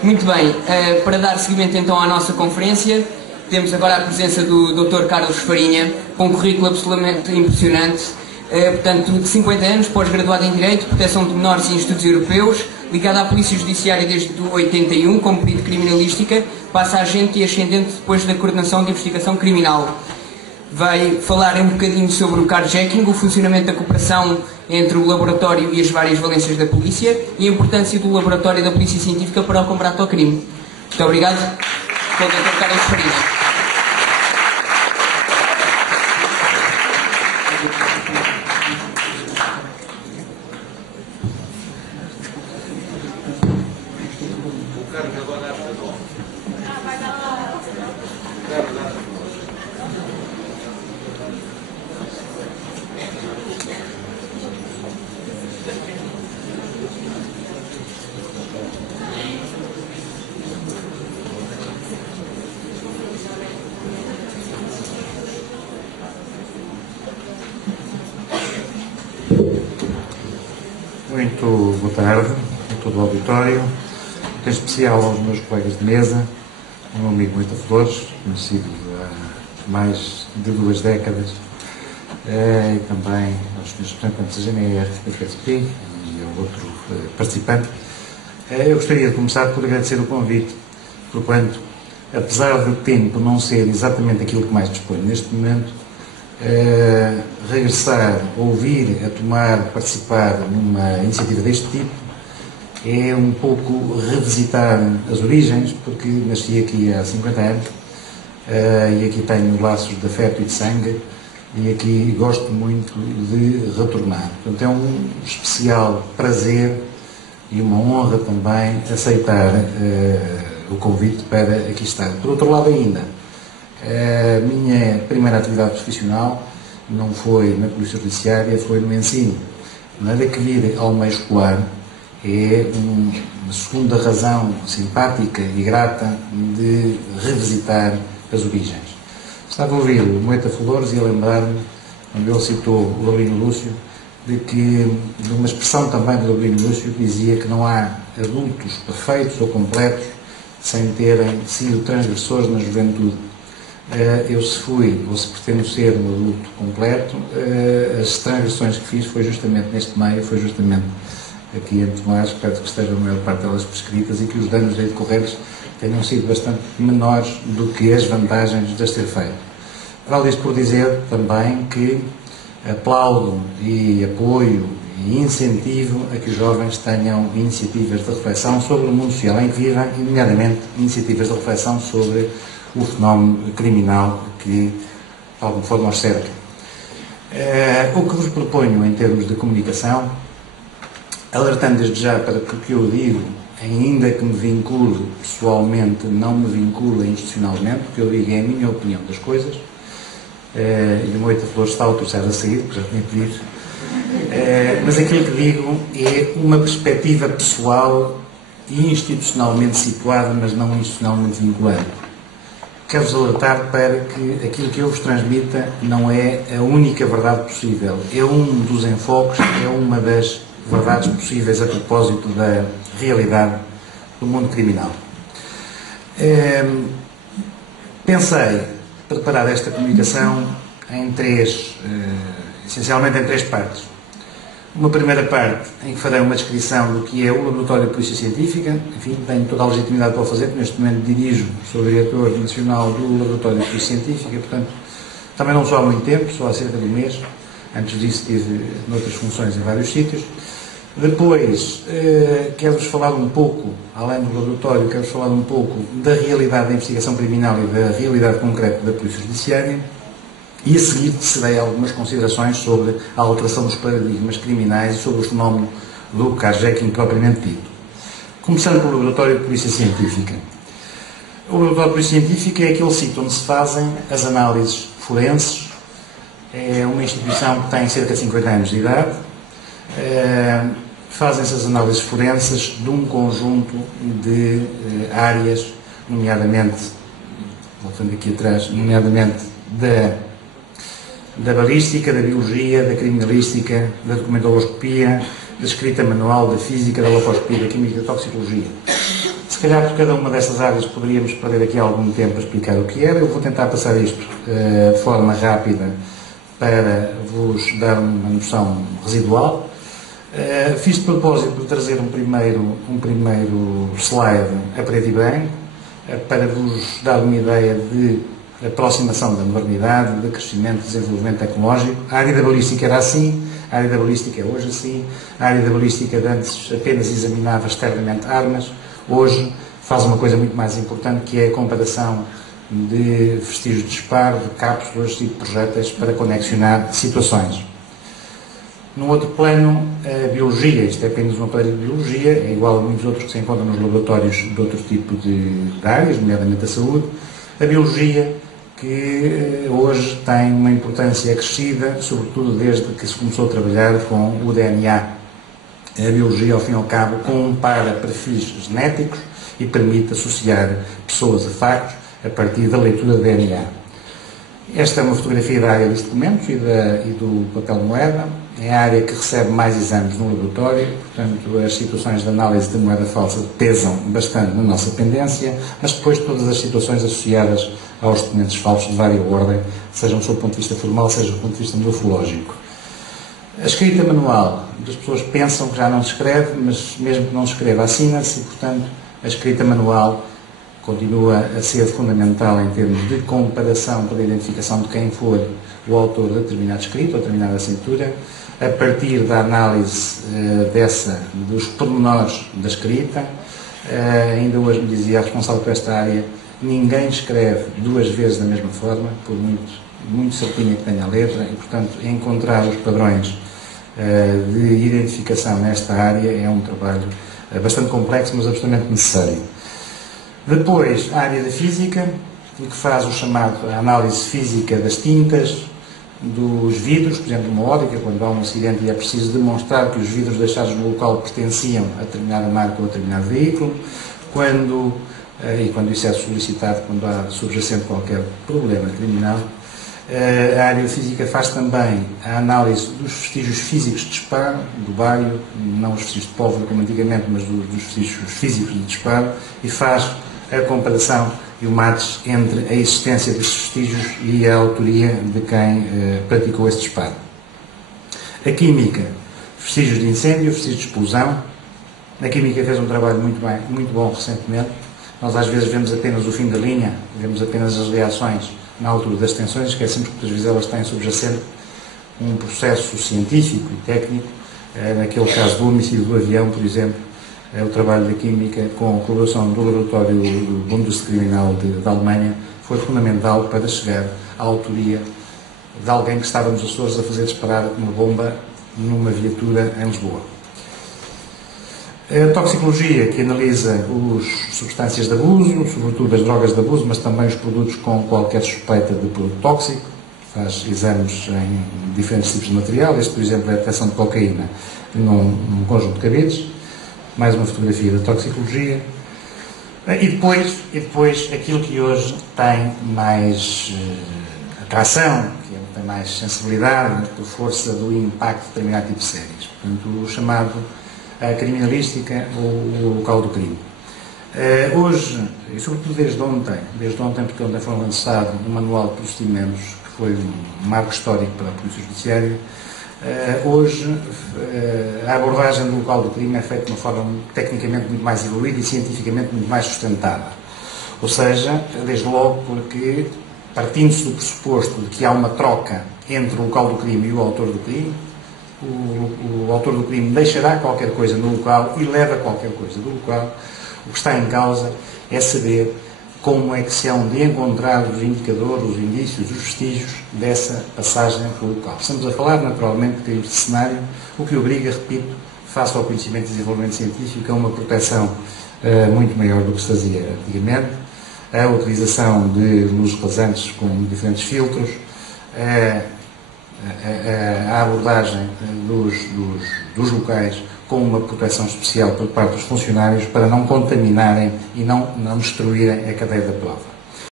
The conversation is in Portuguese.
Muito bem, para dar seguimento então à nossa conferência, temos agora a presença do Dr. Carlos Farinha, com um currículo absolutamente impressionante, portanto, de 50 anos, pós-graduado em Direito, Proteção de Menores e Estudos Europeus, ligado à Polícia Judiciária desde 81, como perito de Criminalística, passa a agente e ascendente depois da Coordenação de Investigação Criminal. Vai falar um bocadinho sobre o carjacking, o funcionamento da cooperação entre o laboratório e as várias valências da polícia e a importância do laboratório da Polícia Científica para o combate ao crime. Muito obrigado. Com o Dr. Carlos Farinha. Muito boa tarde a todo o auditório, em especial aos meus colegas de mesa, ao meu amigo Moita Flores, conhecido há mais de 2 décadas, e também aos meus representantes da GNR, da PSP e ao outro participante. Eu gostaria de começar por agradecer o convite, porquanto, apesar do tempo não ser exatamente aquilo que mais disponho neste momento, regressar, ouvir, participar numa iniciativa deste tipo é um pouco revisitar as origens, porque nasci aqui há 50 anos e aqui tenho laços de afeto e de sangue e aqui gosto muito de retornar. Portanto, é um especial prazer e uma honra também aceitar o convite para aqui estar. Por outro lado ainda, a minha primeira atividade profissional não foi na Polícia Judiciária, foi no ensino. Nada que vir ao meio escolar é uma segunda razão simpática e grata de revisitar as origens. Estava a ouvir o Moita Flores e a lembrar-me, quando ele citou o Laurino Lúcio, de uma expressão também do Laurino Lúcio que dizia que não há adultos perfeitos ou completos sem terem sido transgressores na juventude. Eu, se fui ou se pretendo ser um adulto completo, as transgressões que fiz foi justamente neste meio, foi justamente aqui em Tomás, espero que estejam a maior parte delas prescritas e que os danos decorrentes tenham sido bastante menores do que as vantagens de as ter feito. Vale isto por dizer também que aplaudo e apoio e incentivo a que os jovens tenham iniciativas de reflexão sobre o mundo social em que vivem, e nomeadamente iniciativas de reflexão sobre o fenómeno criminal que, de alguma forma, os cerca. O que vos proponho em termos de comunicação, alertando desde já para que o que eu digo, ainda que me vincule pessoalmente, não me vincula institucionalmente, o que eu digo é a minha opinião das coisas, e o Moita Flores está autorizado a sair, porque já tinha pedido, mas aquilo que digo é uma perspectiva pessoal e institucionalmente situada, mas não institucionalmente vinculante. Quero-vos alertar para que aquilo que eu vos transmita não é a única verdade possível. É um dos enfoques, é uma das verdades possíveis a propósito da realidade do mundo criminal. Pensei preparar esta comunicação essencialmente em 3 partes. Uma primeira parte em que farei uma descrição do que é o Laboratório de Polícia Científica. Enfim, tenho toda a legitimidade para o fazer, porque neste momento dirijo, sou diretor nacional do Laboratório de Polícia Científica, portanto, também não só há muito tempo, só há cerca de um mês. Antes disso tive noutras funções em vários sítios. Depois, quero-vos falar um pouco, além do laboratório, quero-vos falar um pouco da realidade da investigação criminal e da realidade concreta da Polícia Judiciária. E a seguir terei algumas considerações sobre a alteração dos paradigmas criminais e sobre o fenómeno do carjacking propriamente dito. Começando pelo Laboratório de Polícia Científica. O Laboratório de Polícia Científica é aquele sítio onde se fazem as análises forenses. É uma instituição que tem cerca de 50 anos de idade. Fazem-se as análises forenses de um conjunto de áreas, nomeadamente, voltando aqui atrás, nomeadamente da balística, da biologia, da criminalística, da documentaloscopia, da escrita manual, da física, da logoscopia, da química e da toxicologia. Se calhar por cada uma dessas áreas poderíamos perder aqui algum tempo a explicar o que era. Eu vou tentar passar isto de forma rápida para vos dar uma noção residual. Fiz de propósito de trazer um primeiro slide a preto e branco para vos dar uma ideia de aproximação da modernidade, de crescimento e desenvolvimento tecnológico. A área da balística era assim, a área da balística é hoje assim, a área da balística de antes apenas examinava externamente armas, hoje faz uma coisa muito mais importante, que é a comparação de vestígios de disparo, de cápsulas e de projéteis para conexionar situações. Num outro plano, a biologia, isto é apenas um aparelho de biologia, é igual a muitos outros que se encontram nos laboratórios de outro tipo de áreas, nomeadamente a saúde. A biologia, que hoje tem uma importância acrescida, sobretudo desde que se começou a trabalhar com o DNA. A biologia, ao fim e ao cabo, compara perfis genéticos e permite associar pessoas a factos a partir da leitura de DNA. Esta é uma fotografia da área dos documentos e do papel moeda. É a área que recebe mais exames no laboratório, portanto, as situações de análise de moeda falsa pesam bastante na nossa pendência, mas depois todas as situações associadas aos documentos falsos de várias ordem, seja do ponto de vista formal, seja do ponto de vista morfológico. A escrita manual, as pessoas pensam que já não se escreve, mas mesmo que não se escreva, assina-se e, portanto, a escrita manual continua a ser fundamental em termos de comparação para a identificação de quem for o autor de determinado escrito ou determinada assinatura, a partir da análise dos pormenores da escrita. Ainda hoje me dizia a responsável por esta área, ninguém escreve duas vezes da mesma forma, por muito certinha que tenha a letra, e, portanto, encontrar os padrões de identificação nesta área é um trabalho bastante complexo, mas absolutamente necessário. Depois, a área da física, que faz o chamado análise física das tintas, dos vidros, por exemplo, numa ótica, quando há um acidente e é preciso demonstrar que os vidros deixados no local pertenciam a determinada marca ou a determinado veículo, quando isso é solicitado, quando há subjacente qualquer problema criminal. A área física faz também a análise dos vestígios físicos de disparo, do bário, não os vestígios de pólvora como antigamente, mas dos vestígios físicos de disparo, e faz a comparação e o match entre a existência desses vestígios e a autoria de quem praticou esse disparo. A química, vestígios de incêndio, vestígios de explosão. A química fez um trabalho muito bom recentemente. Nós às vezes vemos apenas o fim da linha, vemos apenas as reações na altura das tensões, esquecemos que muitas vezes elas têm subjacente um processo científico e técnico. Naquele caso do homicídio do avião, por exemplo, o trabalho da química, com a colaboração do laboratório do Bundeskriminal da Alemanha, foi fundamental para chegar à autoria de alguém que estava nos Açores a fazer disparar uma bomba numa viatura em Lisboa. A toxicologia, que analisa as substâncias de abuso, sobretudo as drogas de abuso, mas também os produtos com qualquer suspeita de produto tóxico, faz exames em diferentes tipos de material. Este, por exemplo, é a detecção de cocaína num conjunto de cabides. Mais uma fotografia da toxicologia. E depois aquilo que hoje tem mais atração, que tem mais sensibilidade, por força do impacto de determinado tipo de séries. Portanto, o chamado a criminalística, o local do crime. Hoje, e sobretudo desde ontem, porque ontem foi lançado um manual de procedimentos, que foi um marco histórico para a Polícia Judiciária. Hoje, a abordagem do local do crime é feita de uma forma tecnicamente muito mais evoluída e cientificamente muito mais sustentada. Ou seja, desde logo porque, partindo-se do pressuposto de que há uma troca entre o local do crime e o autor do crime, o autor do crime deixará qualquer coisa no local e leva qualquer coisa do local. O que está em causa é saber como é que se hão de encontrar os indicadores, os indícios, os vestígios dessa passagem pelo local. Estamos a falar, naturalmente, de crimes de cenário, o que obriga, repito, face ao conhecimento e desenvolvimento científico, a uma proteção muito maior do que se fazia antigamente, a utilização de luzes rasantes com diferentes filtros, a abordagem dos locais com uma proteção especial por parte dos funcionários para não contaminarem e não destruírem a cadeia da prova.